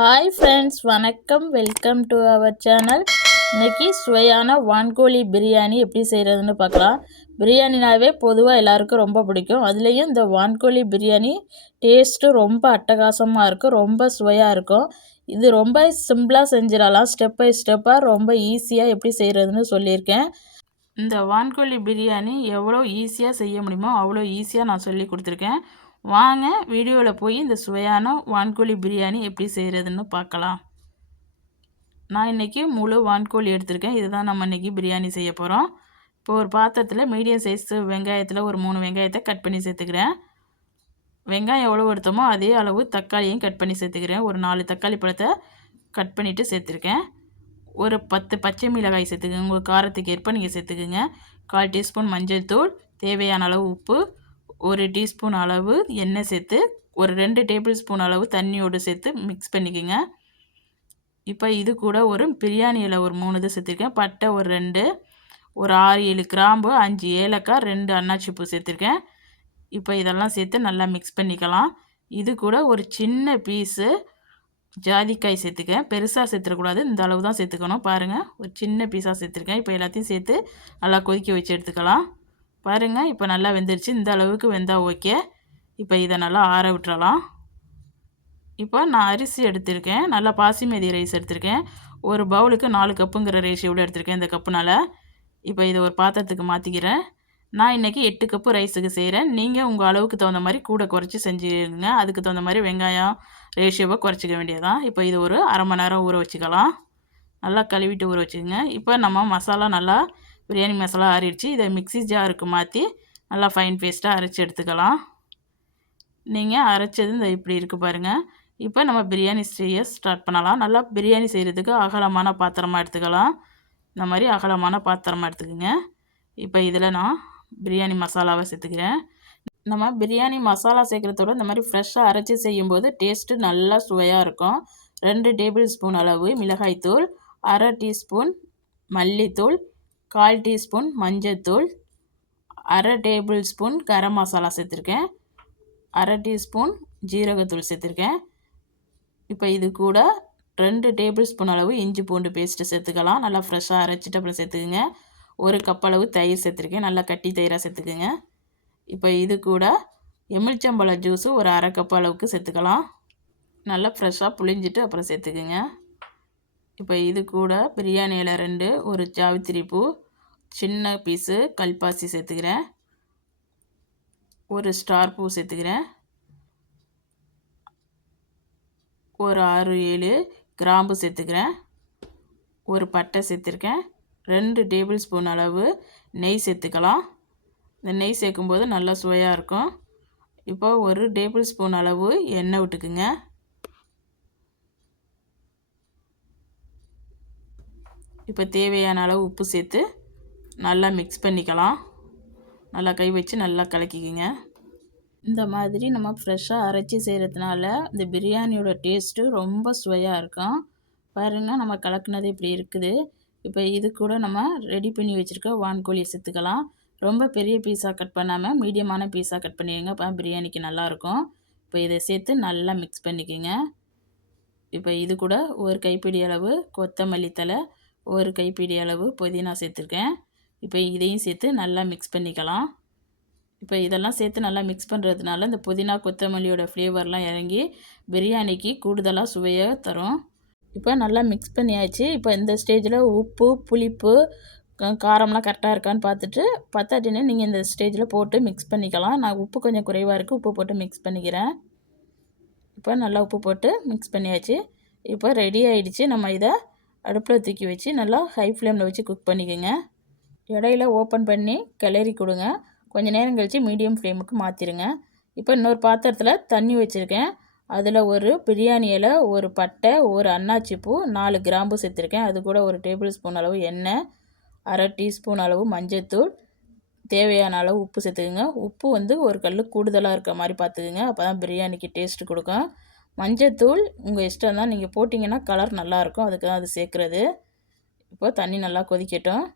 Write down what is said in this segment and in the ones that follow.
Hi friends, வணக்கம். Welcome to our channel. இன்றைக்கி சுவையான வான்கோழி பிரியாணி எப்படி செய்கிறதுன்னு பார்க்கலாம். பிரியாணினாவே பொதுவாக எல்லாருக்கும் ரொம்ப பிடிக்கும். அதுலேயும் இந்த வான்கோழி பிரியாணி டேஸ்ட்டு ரொம்ப அட்டகாசமாக இருக்கும், ரொம்ப சுவையாக இருக்கும். இது ரொம்ப சிம்பிளாக செஞ்சிடலாம். ஸ்டெப் பை ஸ்டெப்பாக ரொம்ப ஈஸியாக எப்படி செய்கிறதுன்னு சொல்லியிருக்கேன். இந்த வான்கோழி பிரியாணி எவ்வளோ ஈஸியாக செய்ய முடியுமோ அவ்வளோ ஈஸியாக நான் சொல்லி கொடுத்துருக்கேன். வாங்க வீடியோவில் போய் இந்த சுவையான வான்கோழி பிரியாணி எப்படி செய்கிறதுன்னு பார்க்கலாம். நான் இன்றைக்கி முழு வான்கோழி எடுத்திருக்கேன். இதுதான் நம்ம இன்றைக்கி பிரியாணி செய்ய போகிறோம். இப்போ ஒரு பாத்திரத்தில் மீடியம் சைஸ் வெங்காயத்தில் ஒரு 3 வெங்காயத்தை கட் பண்ணி சேர்த்துக்கிறேன். வெங்காயம் எவ்வளோ எடுத்தோமோ அதே அளவு தக்காளியும் கட் பண்ணி சேர்த்துக்கிறேன். ஒரு 4 தக்காளி பழத்தை கட் பண்ணிவிட்டு சேர்த்துருக்கேன். ஒரு 10 பச்சை மிளகாய் சேர்த்துக்குங்க. உங்கள் காரத்துக்கு ஏற்ப நீங்கள் சேர்த்துக்குங்க. 1/4 டீஸ்பூன் மஞ்சள் தூள், தேவையான அளவு உப்பு, 1 டீஸ்பூன் அளவு எண்ணெய் சேர்த்து ஒரு 2 டேபிள் ஸ்பூன் அளவு தண்ணியோடு சேர்த்து மிக்ஸ் பண்ணிக்கோங்க. இப்போ இது கூட ஒரு பிரியாணி இலை ஒரு 3 இது சேர்த்துருக்கேன். பட்டை ஒரு 2, ஒரு 6-7 கிராம்பு, 5 ஏலக்காய், 2 அன்னாச்சி பூ சேர்த்துருக்கேன். இப்போ இதெல்லாம் சேர்த்து நல்லா மிக்ஸ் பண்ணிக்கலாம். இது கூட ஒரு சின்ன பீஸு ஜாதிக்காய் சேர்த்துக்கேன். பெருசாக சேர்த்துக்கூடாது, இந்த அளவு தான் சேர்த்துக்கணும். பாருங்கள், ஒரு சின்ன பீஸாக சேர்த்துருக்கேன். இப்போ எல்லாத்தையும் சேர்த்து நல்லா கொதிக்க வச்சு எடுத்துக்கலாம். பாருங்கள், இப்போ நல்லா வெந்துருச்சு. இந்த அளவுக்கு வெந்தால் ஓகே. இப்போ இதை நல்லா ஆற விட்டுறலாம். இப்போ நான் அரிசி எடுத்திருக்கேன். நல்லா பாசிமதி ரைஸ் எடுத்திருக்கேன். ஒரு பவுலுக்கு 4 கப்புங்கிற ரேஷியோடு எடுத்திருக்கேன் இந்த கப்புனால். இப்போ இதை ஒரு பாத்திரத்துக்கு மாற்றிக்கிறேன். நான் இன்றைக்கி 8 கப்பு ரைஸுக்கு செய்கிறேன். நீங்கள் உங்கள் அளவுக்கு தகுந்த மாதிரி கூட குறைச்சி செஞ்சுருங்க. அதுக்கு தகுந்த மாதிரி வெங்காயம் ரேஷியோவை குறைச்சிக்க வேண்டியதான். இப்போ இது ஒரு அரை மணி நேரம் ஊற வச்சுக்கலாம். நல்லா கழுவிட்டு ஊற வச்சுக்கோங்க. இப்போ நம்ம மசாலா நல்லா பிரியாணி மசாலா ஆறிடுச்சு. இதை மிக்ஸி ஜாருக்கு மாற்றி நல்லா ஃபைன் பேஸ்ட்டாக அரைச்சி எடுத்துக்கலாம். நீங்கள் அரைச்சது இந்த இப்படி இருக்குது பாருங்கள். இப்போ நம்ம பிரியாணி செய்ய ஸ்டார்ட் பண்ணலாம். நல்லா பிரியாணி செய்கிறதுக்கு அகலமான பாத்திரமாக எடுத்துக்கலாம். இந்த மாதிரி அகலமான பாத்திரமாக எடுத்துக்கோங்க. இப்போ இதில் நான் பிரியாணி மசாலாவை சேர்த்துக்கிறேன். நம்ம பிரியாணி மசாலா சேர்க்குறதோட இந்த மாதிரி ஃப்ரெஷ்ஷாக அரைச்சி செய்யும்போது டேஸ்ட்டு நல்லா சுவையாக இருக்கும். 2 டேபிள் ஸ்பூன் அளவு மிளகாய்த்தூள், 1/2 டீஸ்பூன் மல்லித்தூள், 1/4 டீஸ்பூன் மஞ்சள்தூள், 1/2 டேபிள் ஸ்பூன் கரம் மசாலா சேர்த்துருக்கேன், 1/2 டீஸ்பூன் ஜீரகத்தூள் சேர்த்துருக்கேன். இப்போ இது கூட 2 டேபிள் ஸ்பூன் அளவு இஞ்சி பூண்டு பேஸ்ட்டு சேர்த்துக்கலாம். நல்லா ஃப்ரெஷ்ஷாக அரைச்சிட்டு அப்புறம் சேர்த்துக்குங்க. 1 கப் அளவு தயிர் சேர்த்துருக்கேன். நல்லா கட்டி தயிராக சேர்த்துக்குங்க. இப்போ இது கூட எலுமிச்சம்பழ ஜூஸு ஒரு 1/2 கப் அளவுக்கு சேர்த்துக்கலாம். நல்லா ஃப்ரெஷ்ஷாக புளிஞ்சிட்டு அப்புறம் சேர்த்துக்குங்க. இப்போ இது கூட பிரியாணி இலை 2, ஒரு ஜாவித்திரி பூ, சின்ன பீஸு கல்பாசி சேர்த்துக்கிறேன், ஒரு ஸ்டார் பூ சேர்த்துக்கிறேன், ஒரு 6-7 கிராம்பு சேர்த்துக்கிறேன், ஒரு பட்டை சேர்த்துருக்கேன், 2 டேபிள் ஸ்பூன் அளவு நெய் சேர்த்துக்கலாம். இந்த நெய் சேர்க்கும்போது நல்லா சுவையாக இருக்கும். இப்போ ஒரு டேபிள் ஸ்பூன் அளவு எண்ணெய் விட்டுக்குங்க. இப்போ தேவையான அளவு உப்பு சேர்த்து நல்லா மிக்ஸ் பண்ணிக்கலாம். நல்லா கை வச்சு நல்லா கலக்கிக்குங்க. இந்த மாதிரி நம்ம ஃப்ரெஷ்ஷாக அரைச்சி செய்கிறதுனால இந்த பிரியாணியோட டேஸ்ட்டு ரொம்ப சுவையாக இருக்கும். பாருங்கள், நம்ம கலக்குனது இப்படி இருக்குது. இப்போ இது கூட நம்ம ரெடி பண்ணி வச்சுருக்க வான்கோழியை சேர்த்துக்கலாம். ரொம்ப பெரிய பீஸாக கட் பண்ணாமல் மீடியமான பீஸாக கட் பண்ணிடுங்க. அப்போ பிரியாணிக்கு நல்லாயிருக்கும். இப்போ இதை சேர்த்து நல்லா மிக்ஸ் பண்ணிக்கோங்க. இப்போ இது கூட ஒரு கைப்பிடி அளவு கொத்தமல்லி தழை, ஒரு கைப்பிடி அளவு புதினா சேர்த்துருக்கேன். இப்போ இதையும் சேர்த்து நல்லா மிக்ஸ் பண்ணிக்கலாம். இப்போ இதெல்லாம் சேர்த்து நல்லா மிக்ஸ் பண்ணுறதுனால இந்த புதினா கொத்தமல்லியோட ஃப்ளேவர்லாம் இறங்கி பிரியாணிக்கு கூடுதலாக சுவையாக தரும். இப்போ நல்லா மிக்ஸ் பண்ணியாச்சு. இப்போ இந்த ஸ்டேஜில் உப்பு, புளிப்பு, காரம்லாம் கரெக்டாக இருக்கான்னு பார்த்துட்டு பத்தாட்டின்னு நீங்கள் இந்த ஸ்டேஜில் போட்டு மிக்ஸ் பண்ணிக்கலாம். நான் உப்பு கொஞ்சம் குறைவாக இருக்குது, உப்பு போட்டு மிக்ஸ் பண்ணிக்கிறேன். இப்போ நல்லா உப்பு போட்டு மிக்ஸ் பண்ணியாச்சு. இப்போ ரெடி ஆகிடுச்சு. நம்ம இதை அடுப்பில் தூக்கி வச்சு நல்லா ஹை ஃப்ளேமில் வச்சு குக் பண்ணிக்கோங்க. இடையில ஓப்பன் பண்ணி கிளறி கொடுங்க. கொஞ்சம் நேரம் கழித்து மீடியம் ஃப்ளேமுக்கு மாற்றிடுங்க. இப்போ இன்னொரு பாத்திரத்தில் தண்ணி வச்சுருக்கேன். அதில் ஒரு பிரியாணி இலை, ஒரு பட்டை, ஒரு அன்னாச்சி பூ, 4 கிராம்பு சேர்த்துருக்கேன். அது கூட ஒரு டேபிள் ஸ்பூன் அளவு எண்ணெய், 1/2 டீஸ்பூன் அளவு மஞ்சள்தூள், தேவையான அளவு உப்பு சேர்த்துக்குங்க. உப்பு வந்து ஒரு கல் கூடுதலாக இருக்க மாதிரி பார்த்துக்குங்க. அப்போ தான் பிரியாணிக்கு டேஸ்ட்டு கொடுக்கும். மஞ்சள்தூள் உங்கள் இஷ்டம் தான், நீங்கள் போட்டிங்கன்னா கலர் நல்லாயிருக்கும், அதுக்கு தான் அது சேர்க்குறது. இப்போ தண்ணி நல்லா கொதிக்கட்டும்.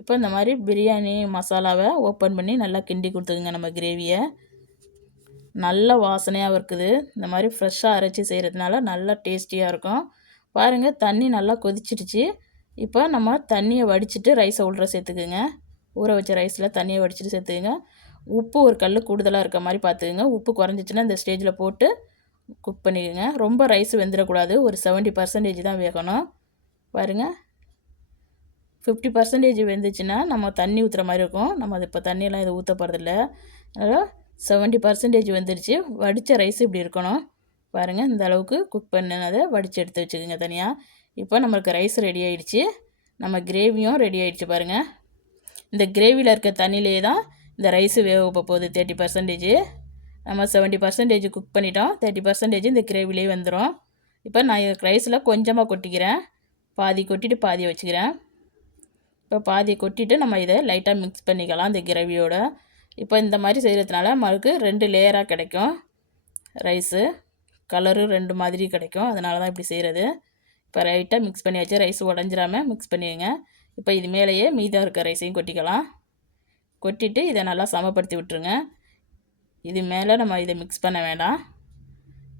இப்போ இந்த மாதிரி பிரியாணி மசாலாவை ஓப்பன் பண்ணி நல்லா கிண்டி கொடுத்துக்குங்க நம்ம கிரேவியை. நல்ல வாசனையாகவும் இருக்குது. இந்த மாதிரி ஃப்ரெஷ்ஷாக அரைச்சி செய்கிறதுனால நல்லா டேஸ்டியாக இருக்கும். பாருங்கள், தண்ணி நல்லா கொதிச்சிடுச்சு. இப்போ நம்ம தண்ணியை வடிச்சிட்டு ரைஸை உள்ள சேர்த்துக்குங்க. ஊற வச்ச ரைஸில் தண்ணியை வடிச்சிட்டு சேர்த்துக்குங்க. உப்பு ஒரு கல் கூடுதலாக இருக்க மாதிரி பார்த்துக்குங்க. உப்பு குறைஞ்சிச்சின்னா இந்த ஸ்டேஜில் போட்டு குக் பண்ணிக்கோங்க. ரொம்ப ரைஸ் வெந்துடக்கூடாது. ஒரு 70% தான் வேகணும். பாருங்கள், 50% வெந்துச்சுன்னா நம்ம தண்ணி ஊற்றுற மாதிரி இருக்கும். நம்ம அது இப்போ தண்ணியெல்லாம் எதுவும் ஊற்ற போகிறதில்ல. அதனால் 70% வெந்துடுச்சு. வடித்த ரைஸ் இப்படி இருக்கணும். பாருங்கள், இந்த அளவுக்கு குக் பண்ணினதை வடித்து எடுத்து வச்சுக்கோங்க தனியாக. இப்போ நம்மளுக்கு ரைஸ் ரெடி ஆகிடுச்சு. நம்ம கிரேவியும் ரெடி ஆகிடுச்சு. பாருங்கள், இந்த கிரேவியில் இருக்க தண்ணியிலே தான் இந்த ரைஸு வேக போகுது. 30% நம்ம 70% குக் பண்ணிட்டோம். 30% இந்த கிரேவிலே வந்துடும். இப்போ நான் ரைஸில் கொஞ்சமாக கொட்டிக்கிறேன். பாதி கொட்டிட்டு பாதியை வச்சுக்கிறேன். இப்போ பாதியை கொட்டிட்டு நம்ம இதை லைட்டாக மிக்ஸ் பண்ணிக்கலாம் இந்த கிரேவியோட. இப்போ இந்த மாதிரி செய்கிறதுனால நம்மளுக்கு 2 லேயராக கிடைக்கும். ரைஸு கலரு 2 மாதிரி கிடைக்கும். அதனால தான் இப்படி செய்கிறது. இப்போ லைட்டாக மிக்ஸ் பண்ணி வச்சு ரைஸ் உடஞ்சிராமல் மிக்ஸ் பண்ணிடுங்க. இப்போ இது மேலேயே மீதம் இருக்க ரைஸையும் கொட்டிக்கலாம். கொட்டிட்டு இதை நல்லா சமப்படுத்தி விட்டுருங்க. இது மேலே நம்ம இதை மிக்ஸ் பண்ண வேண்டாம்.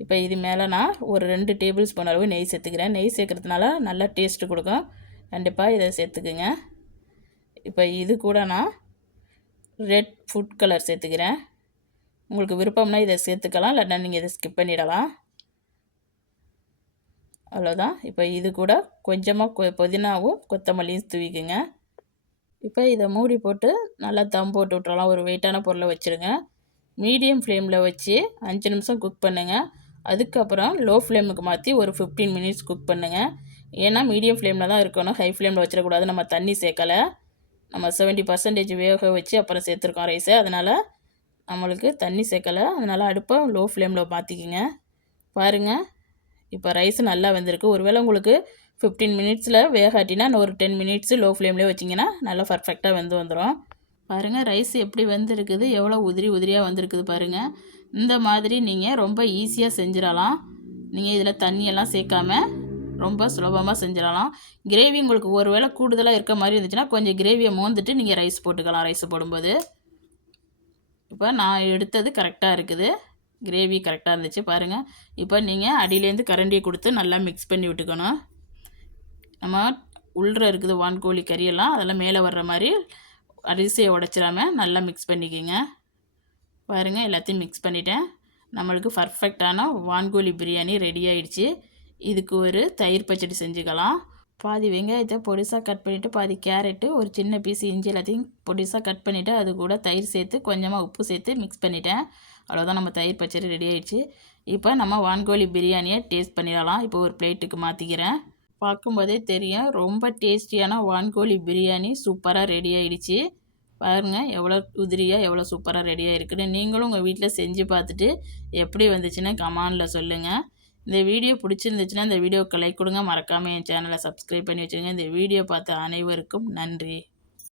இப்போ இது மேலே நான் ஒரு 2 டேபிள் ஸ்பூன் அளவு நெய் சேர்த்துக்கிறேன். நெய் சேர்க்குறதுனால நல்லா டேஸ்ட்டு கொடுக்கும். கண்டிப்பாக இதை சேர்த்துக்குங்க. இப்போ இது கூட நான் ரெட் ஃபுட் கலர் சேர்த்துக்கிறேன். உங்களுக்கு விருப்பம்னா இதை சேர்த்துக்கலாம், இல்லைன்னா நீங்கள் இதை ஸ்கிப் பண்ணிடலாம். அவ்வளோதான். இப்போ இது கூட கொஞ்சமாக புதினாவும் கொத்தமல்லியும் தூவிக்குங்க. இப்போ இதை மூடி போட்டு நல்லா தம் போட்டு விட்டுறலாம். ஒரு வெயிட்டான பொருளை வச்சுருங்க. மீடியம் ஃப்ளேமில் வச்சு 5 நிமிஷம் குக் பண்ணுங்கள். அதுக்கப்புறம் லோ ஃப்ளேமுக்கு மாற்றி ஒரு 15 மினிட்ஸ் குக் பண்ணுங்கள். ஏன்னா மீடியம் ஃப்ளேமில் தான் இருக்கணும். ஹை ஃப்ளேமில் வச்சிடக்கூடாது. நம்ம தண்ணி சேர்க்கலை. நம்ம 70% வேக வச்சு அப்புறம் சேர்த்துருக்கோம் ரைஸை. அதனால் நம்மளுக்கு தண்ணி சேர்க்கலை. அதனால் அடுப்பை லோ ஃப்ளேமில் மாற்றிக்கிங்க. பாருங்கள், இப்போ ரைஸ் நல்லா வெந்திருக்கு. ஒருவேளை உங்களுக்கு 15 மினிட்ஸில் வேகாட்டினா ஒரு 10 மினிட்ஸு லோ ஃப்ளேம்லேயே வச்சிங்கன்னா நல்லா பர்ஃபெக்டாக வெந்து வந்துடும். பாருங்கள், ரைஸ் எப்படி வெந்திருக்குது, எவ்வளோ உதிரி உதிரியாக வந்திருக்குது பாருங்கள். இந்த மாதிரி நீங்கள் ரொம்ப ஈஸியாக செஞ்சிடலாம். நீங்கள் இதில் தண்ணியெல்லாம் சேர்க்காம ரொம்ப சுலபமாக செஞ்சிடலாம். கிரேவி உங்களுக்கு ஒரு வேளை கூடுதலாக இருக்க மாதிரி இருந்துச்சுன்னா கொஞ்சம் கிரேவியை மோந்துட்டு நீங்கள் ரைஸ் போட்டுக்கலாம். ரைஸ் போடும்போது இப்போ நான் எடுத்தது கரெக்டாக இருக்குது. கிரேவி கரெக்டாக இருந்துச்சு பாருங்கள். இப்போ நீங்கள் அடியிலேருந்து கரண்டியை கொடுத்து நல்லா மிக்ஸ் பண்ணி விட்டுக்கணும். நம்ம உள்ள இருக்குது வான்கோழி கறியெல்லாம் அதெல்லாம் மேலே வர்ற மாதிரி அரிசியை உடைச்சிடாமல் நல்லா மிக்ஸ் பண்ணிக்கோங்க. பாருங்கள், எல்லாத்தையும் மிக்ஸ் பண்ணிட்டேன். நம்மளுக்கு பர்ஃபெக்டான வான்கோழி பிரியாணி ரெடி ஆகிடுச்சு. இதுக்கு ஒரு தயிர் பச்சடி செஞ்சுக்கலாம். பாதி வெங்காயத்தை பொடிசாக கட் பண்ணிவிட்டு, பாதி கேரட்டு, ஒரு சின்ன பீஸ் இஞ்சி எல்லாத்தையும் பொடிசாக கட் பண்ணிவிட்டு, அது கூட தயிர் சேர்த்து கொஞ்சமாக உப்பு சேர்த்து மிக்ஸ் பண்ணிட்டேன். அவ்வளோதான், நம்ம தயிர் பச்சடி ரெடி ஆகிடுச்சு. இப்போ நம்ம வான்கோழி பிரியாணியை டேஸ்ட் பண்ணிடலாம். இப்போ ஒரு பிளேட்டுக்கு மாற்றிக்கிறேன். பார்க்கும்போதே தெரியும், ரொம்ப டேஸ்டியான வான்கோழி பிரியாணி சூப்பராக ரெடி ஆகிடுச்சு. பாருங்கள், எவ்வளோ உதிரியாக எவ்வளோ சூப்பராக ரெடியாக இருக்குன்னு. நீங்களும் உங்கள் வீட்டில் செஞ்சு பார்த்துட்டு எப்படி வந்துச்சுன்னு கமெண்டில் சொல்லுங்கள். இந்த வீடியோ பிடிச்சிருந்துச்சுன்னா இந்த வீடியோவுக்கு லைக் கொடுங்க. மறக்காமல் என் சேனலை சப்ஸ்கிரைப் பண்ணி வச்சுருங்க. இந்த வீடியோ பார்த்த அனைவருக்கும் நன்றி.